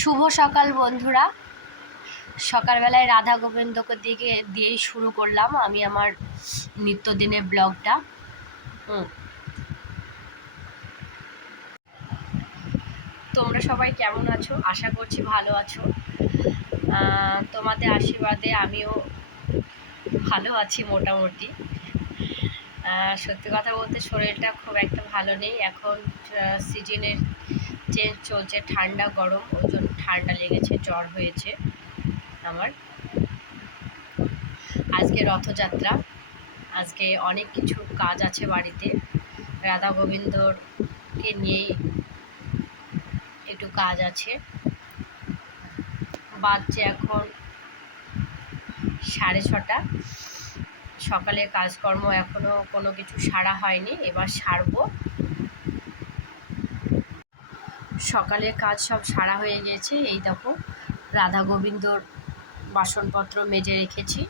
শুভ সকাল বন্ধুরা। সকালবেলায় রাধা গোবিন্দকে দিয়েই শুরু করলাম আমি আমার নিত্যদিনের ব্লগটা। তোমরা সবাই কেমন আছো? আশা করছি ভালো আছো। তোমাদের আশীর্বাদে আমিও ভালো আছি মোটামুটি। সত্যি কথা বলতে শরীরটা খুব একটা ভালো নেই এখন। সিজনের চেঞ্জ চলছে, ঠান্ডা গরম, ওই জন্য ঠান্ডা লেগেছে, জ্বর হয়েছে আমার। আজকে রথযাত্রা, আজকে অনেক কিছু কাজ আছে বাড়িতে। রাধা গোবিন্দকে নিয়েই একটু কাজ আছে। বাজছে এখন 6:30। সকালে কাজকর্ম এখনো কোনো কিছু সারা হয়নি, এবার সারবো। সকালের কাজ সব সারা হয়ে গেছে। এই দেখো রাধা গোবিন্দর বাসনপত্র মেজে রেখেছি,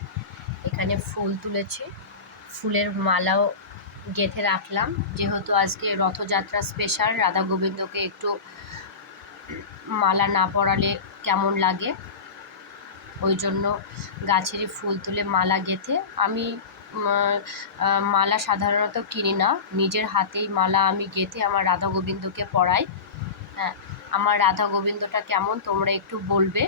এখানে ফুল তুলেছি, ফুলের মালাও গেঁথে রাখলাম। যেহেতু আজকে রথযাত্রা স্পেশাল, রাধা গোবিন্দকে একটু মালা না পরালে কেমন লাগে, ওই জন্য গাছেরই ফুল তুলে মালা গেঁথে। আমি মালা সাধারণত কিনি না, নিজের হাতেই মালা আমি গেঁথে আমার রাধা গোবিন্দকে পরাই। হ্যাঁ, আমার রাধা গোবিন্দটা কেমন তোমরা একটু বলবে।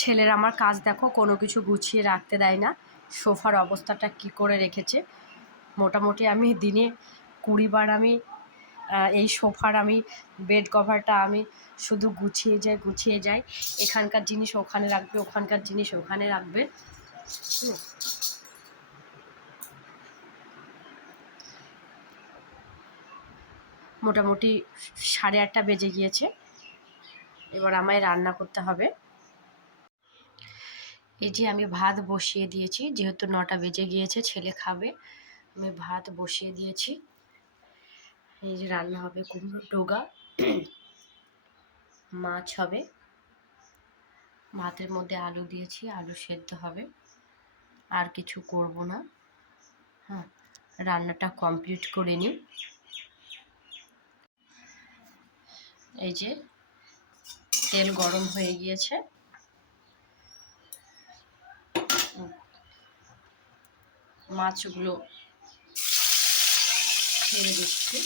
ছেলের আমার কাজ দেখো, কোনো কিছু গুছিয়ে রাখতে দেয় না। সোফার অবস্থাটা কি করে রেখেছে। মোটামুটি আমি দিনে 20 বার আমি এই সোফার আমি বেড কভারটা আমি শুধু গুছিয়ে যাই। এখানকার জিনিস ওখানে রাখবে, ওখানকার জিনিস ওখানে রাখবে। মোটামুটি 8:30 বেজে গিয়েছে, এবার আমায় রান্না করতে হবে। এই যে আমি ভাত বসিয়ে দিয়েছি, যেহেতু 9টা বেজে গিয়েছে, ছেলে খাবে, আমি ভাত বসিয়ে দিয়েছি। এই যে রান্না হবে কুমড়োর ডোগা, মাছ হবে, ভাতের মধ্যে আলু দিয়েছি, আলু সেদ্ধ হবে, আর কিছু করব না। হ্যাঁ, রান্নাটা কমপ্লিট করে নিই। এই যে তেল গরম হয়ে গিয়েছে, মাছগুলো ছেড়ে দিচ্ছি।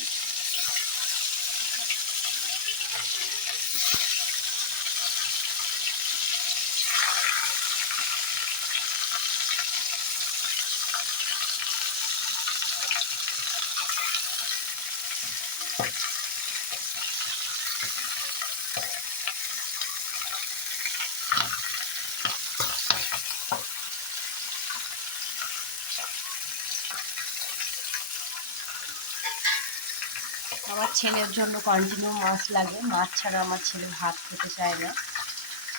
আমার ছেলের জন্য কন্টিনিউ মাছ লাগে, মাছ ছাড়া আমার ছেলে ভাত খেতে চায় না।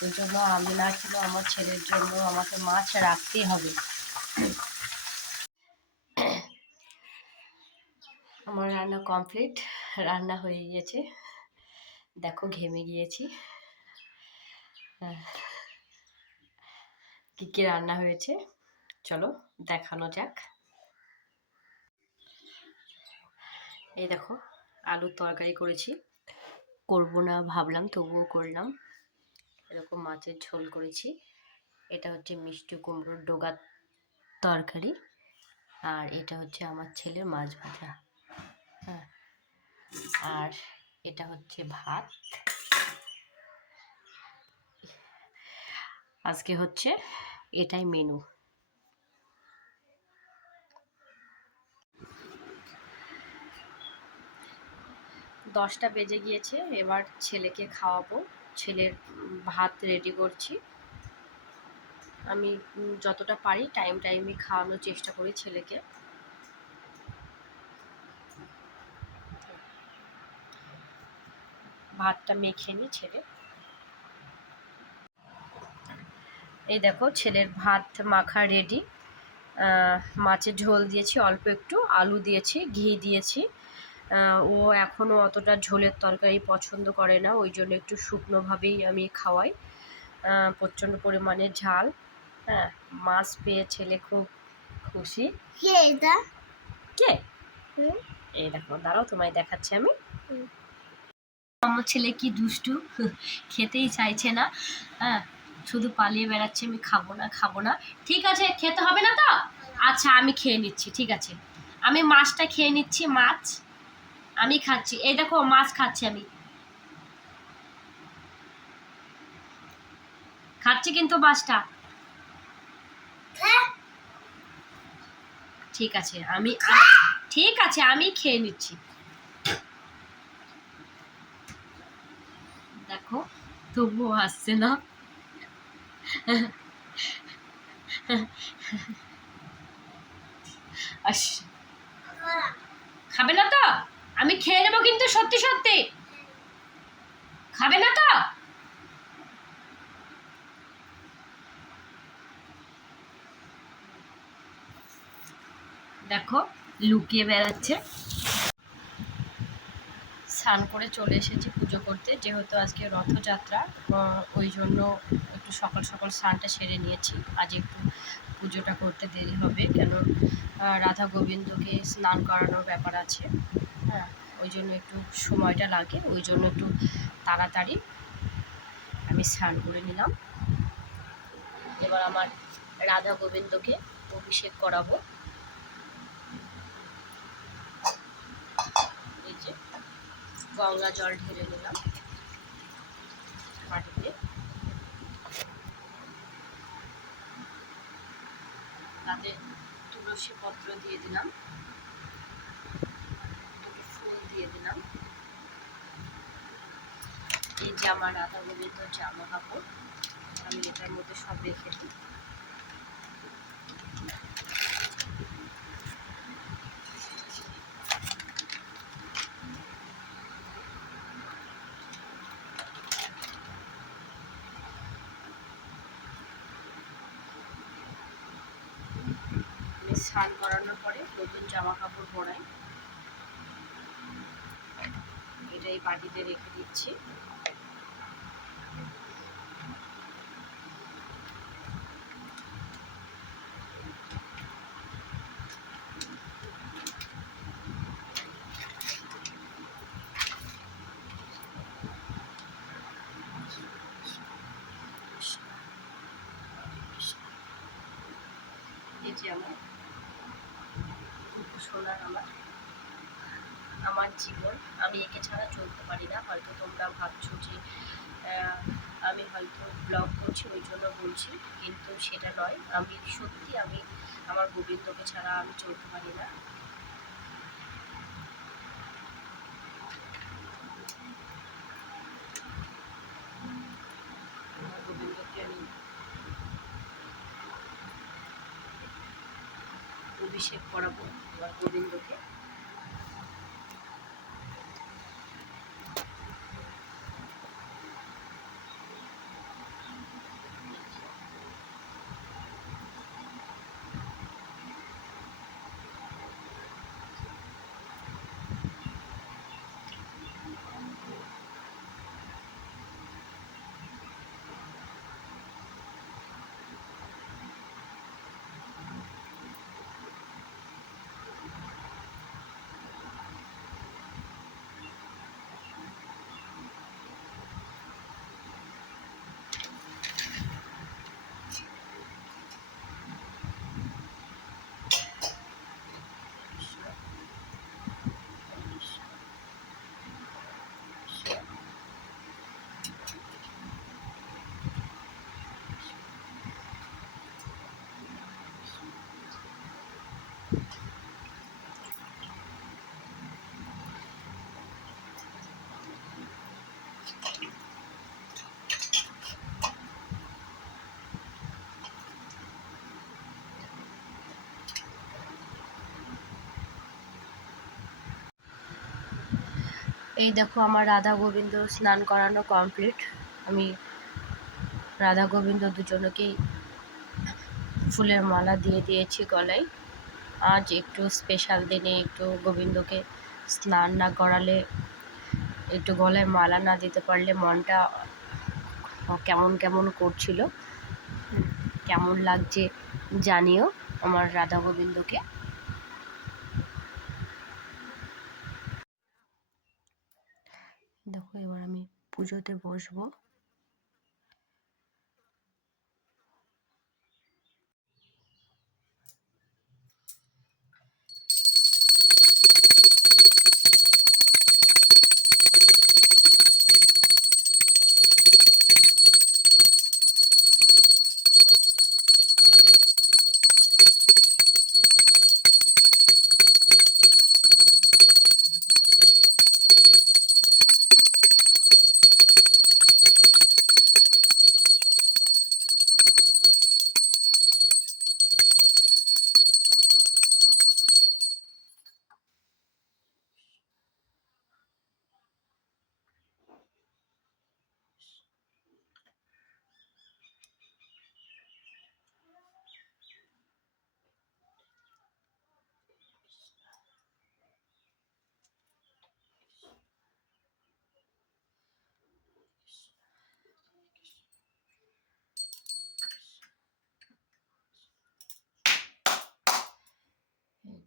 ওই জন্য আমি না খেলেও আমার ছেলের জন্য আমাকে মাছ রাখতেই হবে। আমার রান্না কমপ্লিট, রান্না হয়ে গিয়েছে, দেখো ঘেমে গিয়েছি। কী কী রান্না হয়েছে চলো দেখানো যাক। এই দেখো আলুর তরকারি করেছি, করবো না ভাবলাম তবুও করলাম। এরকম মাছের ঝোল করেছি, এটা হচ্ছে মিষ্টি কুমড়োর ডোগার তরকারি, আর এটা হচ্ছে আমার ছেলের মাছ ভাজা। হ্যাঁ, আর এটা হচ্ছে ভাত। আজকে হচ্ছে এটাই মেনু। দশটা বেজে গিয়েছে, এবার ছেলেকে খাওয়াবো, ছেলের ভাত রেডি করছি। আমি যতটা পারি টাইমে খাওয়ানোর চেষ্টা করি ছেলেকে। ভাতটা মেখে নিই ছেলে। এই দেখো ছেলের ভাত মাখা রেডি। মাছের ঝোল দিয়েছি অল্প একটু, আলু দিয়েছি, ঘি দিয়েছি। ও এখনও অতটা ঝোলের তরকারি পছন্দ করে না, ওই জন্য একটু শুকনোভাবেই আমি খাওয়াই। প্রচণ্ড পরিমাণে ঝাল। হ্যাঁ, মাছ পেয়ে ছেলে খুব খুশি। কে এই দেখো, দাঁড়াও তোমায় দেখাচ্ছি আমি। আমার ছেলে কি দুষ্টু, খেতেই চাইছে না। হ্যাঁ, শুধু পালিয়ে বেড়াচ্ছে, আমি খাবো না খাবো না। ঠিক আছে, খেতে হবে না তো? আচ্ছা, আমি খেয়ে নিচ্ছি, ঠিক আছে। আমি মাছটা খেয়ে নিচ্ছি, মাছ আমি খাচ্ছি। এই দেখো, মাছ খাচ্ছি, আমি খাচ্ছি কিন্তু মাছটা। ঠিক আছে, ঠিক আছে, আমি খেয়ে নিচ্ছি। দেখো, তবুও আসছে না। খাবে না তো? আমি খেয়ে নেবো কিন্তু, সত্যি সত্যি। খাবে না তো? দেখো, লুকিয়ে বেড়াচ্ছে। স্নান করে চলে এসেছি পুজো করতে, যেহেতু আজকে রথযাত্রা, ওই জন্য একটু সকাল সকাল স্নানটা সেরে নিয়েছি। আজ একটু পুজোটা করতে দেরি হবে, কেন রাধা গোবিন্দকে স্নান করানোর ব্যাপার আছে। হ্যাঁ, ওই জন্য একটু সময়টা লাগে, ওই জন্য একটু তাড়াতাড়ি আমি স্নান করে নিলাম। এবার আমার রাধা গোবিন্দকে অভিষেক করাবো। এই যে গঙ্গা জল ঢেলে নিলাম মাটিতে, তাতে তুলসী পত্র দিয়ে দিলাম, দুটো ফুল দিয়ে দিলাম। এই যে আমার রাধা গোবিন্দ জামা কাপড়, আমি এটার মধ্যে সব রেখে দিই। আমি স্নান করানোর পরে নতুন জামা কাপড় পরাই, এটাই বাটিতে রেখে দিচ্ছি। এই যে আমার সোনার, আমার জীবন, আমি একে ছাড়া চলতে পারি না। হয়তো তোমরা ভাবছো যে আমি হয়তো ব্লগ করছি ওই জন্য বলছি, কিন্তু সেটা নয়। আমি সত্যি, আমি আমার গোবিন্দকে ছাড়া আমি চলতে পারি না। আমার গোবিন্দকে আমি অভিষেক করাবো, আমার গোবিন্দকে। এই দেখো, আমার রাধা গোবিন্দ স্নান করানো কমপ্লিট। আমি রাধা গোবিন্দ দুজনকেই ফুলের মালা দিয়ে দিয়েছি গলায়। আজ একটু স্পেশাল দিনে একটু গোবিন্দকে স্নান না করালে, একটু গলায় মালা না দিতে পারলে মনটা কেমন কেমন করছিল। কেমন লাগছে জানিও আমার রাধা গোবিন্দকে। দেখো এবার আমি পুজোতে বসবো।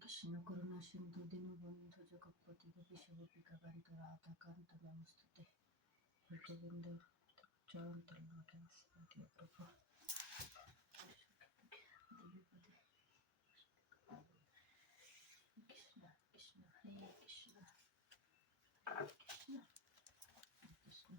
কৃষ্ণ করুণা সিন্ধু দীনবন্ধু জগৎপতি গোপীশ গোপিকা কান্ত রাধা কান্ত নমস্তুতে। হে গোবিন্দ চরণ তলকে আশ্রয় দিও প্রভু। কৃষ্ণ কৃষ্ণ হরে কৃষ্ণ কৃষ্ণ কৃষ্ণ।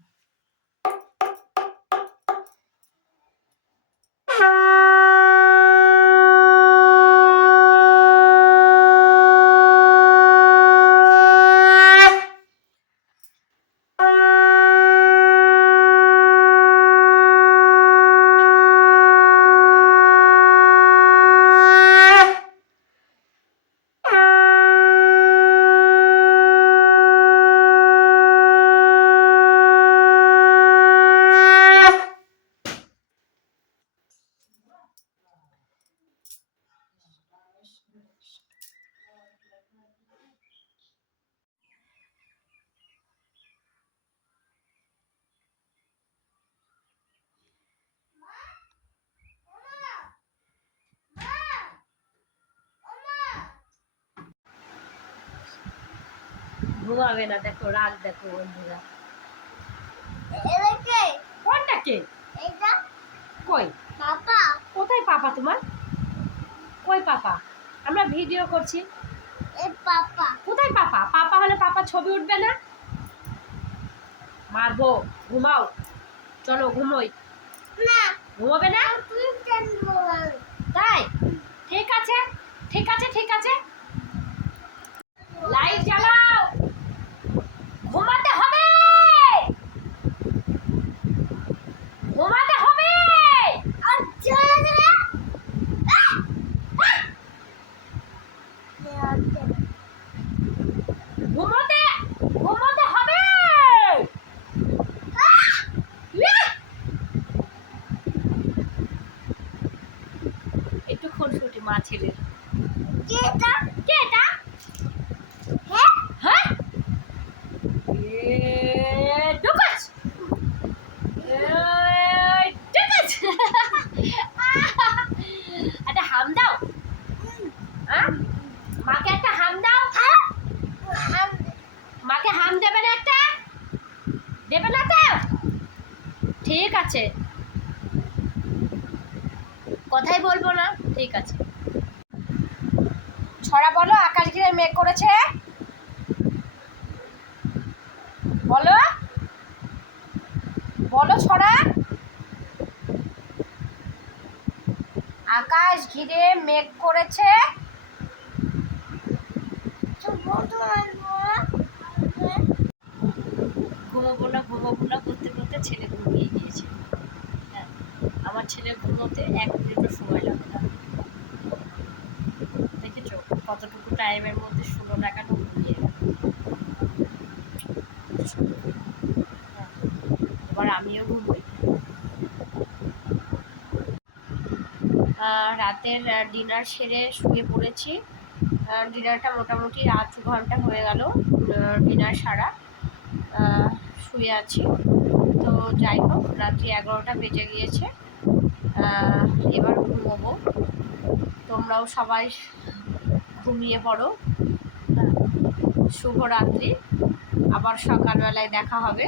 ঘুমাবে না, দেখো রাগ দেখো বন্ধুরা। কোনটাকে? কই পাপা? কোথায় পাপা তোমার? কই পাপা? আমরা ভিডিও করছি। পাপা কোথায়? পাপা পাপা হলে পাপা ছবি উঠবে না। মারবো। ঘুমাও, চলো ঘুমোই। না ঘুমাবে না? তাই ঠিক আছে ঠিক আছে ঠিক আছে। লাইট জ্বালাও, ঘুমাতে হবে ঘুমাতে হবে। ঘুমোতে ঘুমোতে হবে। একটু খুনসুটি মা ছেলের। কে এটা? কে এটা? হ্যাঁ হ্যাঁ ঢুকাস ঢুকাস। একটা হাম দাও। মাকে একটা হাম দাও। মাকে হাম দেবে না? একটা দেবে না তো? ঠিক আছে, কথাই বলবো না। ঠিক আছে, ছড়া বলো। আকাশ ঘিরে মেঘ করেছে, বলো বলো ছড়া। আকাশ ঘিরে মেঘ করেছে। ঘুমাবো না ঘুমাবো না করতে করতে ছেলে ঘুমিয়ে গিয়েছে। হ্যাঁ, আমার ছেলে ঘুমোতে 1 মিনিটও সময় লাগে না। দেখেছো কতটুকু টাইমের মধ্যে 16 টাকাটা ঘুমিয়ে গেল। এবার আমিও ঘুমোই। রাতের ডিনার সেরে শুয়ে পড়েছি। ডিনারটা মোটামুটি 8 ঘন্টা হয়ে গেল ডিনার সারা। শুয়ে আছি। তো যাই হোক, রাত্রি 11টা বেজে গিয়েছে। এবার ঘুমোবো। তোমরাও সবাই ঘুমিয়ে পড়ো। শুভরাত্রি। আবার সকালবেলায় দেখা হবে।